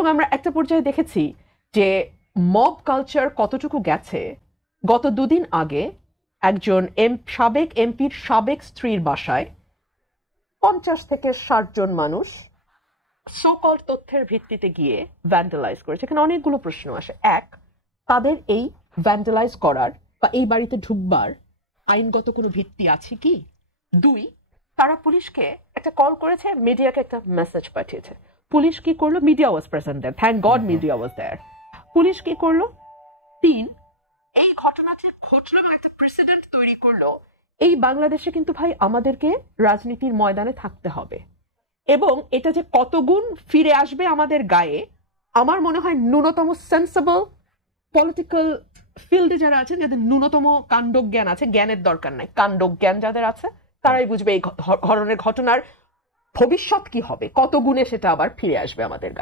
এবং আমরা একটা পর্যায়ে দেখেছি যে মব কালচার কতটুকু গেছে। গত 2 দিন আগে একজন সাবেক এমপির সাবেক স্ত্রীর বাসায় 50 থেকে 60 জন মানুষ সোকল তথ্যের ভিত্তিতে গিয়ে ভ্যান্ডালাইজ করেছে। এখানে অনেকগুলো প্রশ্ন আসে। এক, তাদের এই ভ্যান্ডালাইজ করার বা এই বাড়িতে ঢুকবার আইনগত কোনো ভিত্তি আছে কি? 2, তারা পুলিশকে একটা কল করেছে, মিডিয়াকে একটা মেসেজ পাঠিয়েছে। পুলিশ কি করলো? Media was present there, thank God media was there. Police কি করলো? 3, এই ঘটনাটি ঘটলো এবং একটা প্রেসিডেন্ট তৈরি করলো। এই বাংলাদেশে কিন্তু ভাই আমাদেরকে রাজনীতির ময়দানে থাকতে হবে, এবং এটা যে কত গুণ ফিরে আসবে আমাদের গায়ে, আমার মনে হয় ন্যূনতম সেন্সেবল পলিটিক্যাল ফিল্ডে যারা আছেন, যাদের ন্যূনতম কাণ্ডজ্ঞান আছে, জ্ঞানের দরকার নাই, কাণ্ডজ্ঞান যাদের আছে তারাই বুঝবে এই ধরনের ঘটনার ভবিষ্যৎ কি হবে, কত গুণে সেটা আবার ফিরে আসবে আমাদের গায়ে।